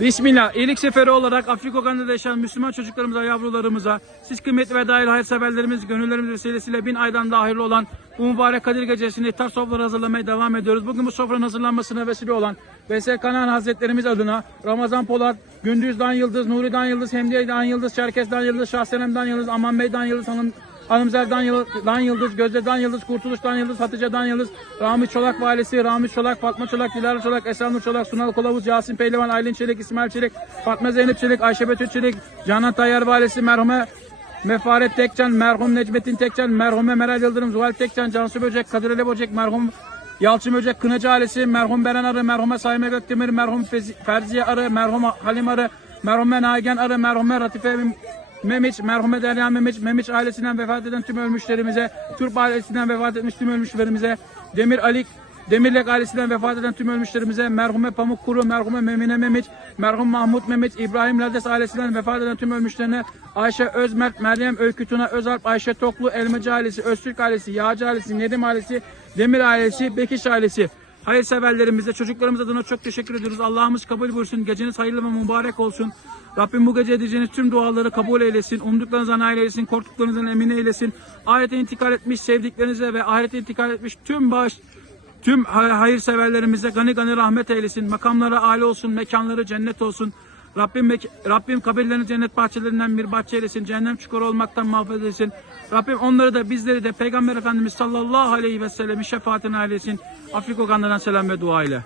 Bismillah. İyilik seferi olarak Afrika Okan'da yaşayan Müslüman çocuklarımıza, yavrularımıza, siz kıymetli ve dahil hayırseverlerimiz, gönüllerimiz vesilesiyle bin aydan da hayırlı olan bu mübarek Kadir Gecesi'nde iftar sofraları hazırlamaya devam ediyoruz. Bugün bu sofranın hazırlanmasına vesile olan Kanan Hazretlerimiz adına Ramazan Polat, Gündüz Dan Yıldız, Nuri Dan Yıldız, Hemdiye Dan Yıldız, Çerkes Dan Yıldız, Şahsenem Dan Yıldız, Aman Bey Dan Yıldız, Hanım Hanımzer Dan Yıldız, Dan Yıldız, Gözde Dan Yıldız, Kurtuluş Dan Yıldız, Hatice Dan Yıldız, Rami Çolak Valisi, Rami Çolak, Fatma Çolak, Dilara Çolak, Esenur Çolak, Sunal Kolavuz, Yasin Pehlivan, Aylin Çelik, İsmail Çelik, Fatma Zeynep Çelik, Ayşe Betül Çelik, Canan Tayyar Valisi, merhume Mefaret Tekcan, merhum Necmettin Tekcan, merhume Meral Yıldırım, Zuhal Tekcan, Cansu Böcek, Kadir Ali Böcek, merhum Yalçın Böcek, Kınacı ailesi, merhum Beren Arı, merhume Sayme Gökdemir, merhum Ferziye Arı, merhum Halim Arı, merhume Nagihan Arı, merhume Ratife Memiş, merhume Derya Memiş, Memiş ailesinden vefat eden tüm ölmüşlerimize, Türk ailesinden vefat etmiş tüm ölmüşlerimize, Demir Alik, Demirlek ailesinden vefat eden tüm ölmüşlerimize, merhume Pamuk Kuru, merhume Memine Memiş, merhum Mahmut Memiş, İbrahim Lades ailesinden vefat eden tüm ölmüşlerine, Ayşe Özmerk, Meryem Öykü Özalp, Ayşe Toklu, Elmacı ailesi, Öztürk ailesi, Yağcı ailesi, Nedim ailesi, Demir ailesi, Bekiş ailesi, Hayırseverlerimize, çocuklarımız adına çok teşekkür ediyoruz. Allah'ımız kabul buyursun. Geceniz hayırlı ve mübarek olsun. Rabbim bu gece edeceğiniz tüm duaları kabul eylesin. Umduklarınızdan nail eylesin. Korktuklarınızdan emin eylesin. Ahirete intikal etmiş sevdiklerinize ve ahirete intikal etmiş tüm bağış, tüm hay- hayırseverlerimize gani gani rahmet eylesin. Makamları âli olsun, mekanları cennet olsun. Rabbim, Rabbim kabirlerini cennet bahçelerinden bir bahçe eylesin. Cehennem çukuru olmaktan muhafaza. Rabbim onları da bizleri de Peygamber Efendimiz sallallahu aleyhi ve sellem'in şefaatine eylesin. Afrika okanlardan selam ve dua ile.